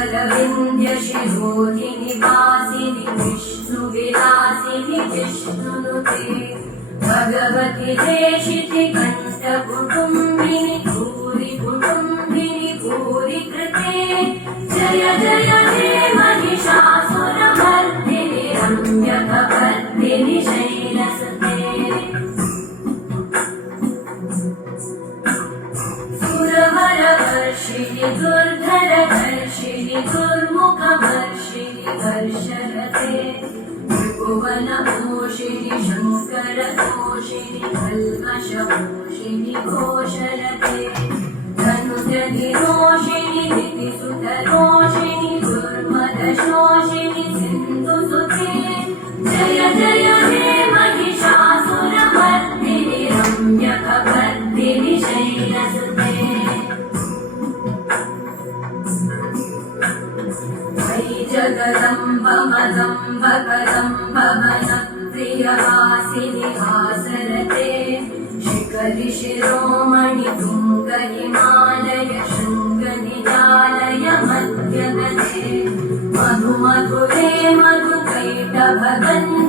अरविन्द्यशिरोधिनि वासिनि विष्णुविलासिनि जिष्णुनुते भगवति देशिति कण्ठकुटुम्बिनि भूरि कुटुम्बिनि भूरि कृते जय जय हे महिषासुरमर्दिनि रम्यकपर्दिनि शैलसुते सुरवरवर्षिणि दुर्धरधर्षिणि दुर्मुखवर्षिणि वर्षरते त्रिभुवनपोषिणि शङ्करतोषिणि कल्मषपोषिणि घोषरते धनुजनिरोषिणि दितिसुतरोषिणि दुर्मदशोषिणि सिन्धुसुते जय जय हे महिषासुरमर्दिनि रम्यकपर्दिनि शैलसुते जगदम्ब मदम्ब कदम्ब वनप्रियवासिनि हासरते शिखरि शिरोमणि तुङ्ग हिमालय शृङ्ग निजालय मध्यगते मधु मधुरे मधुकैटभगन्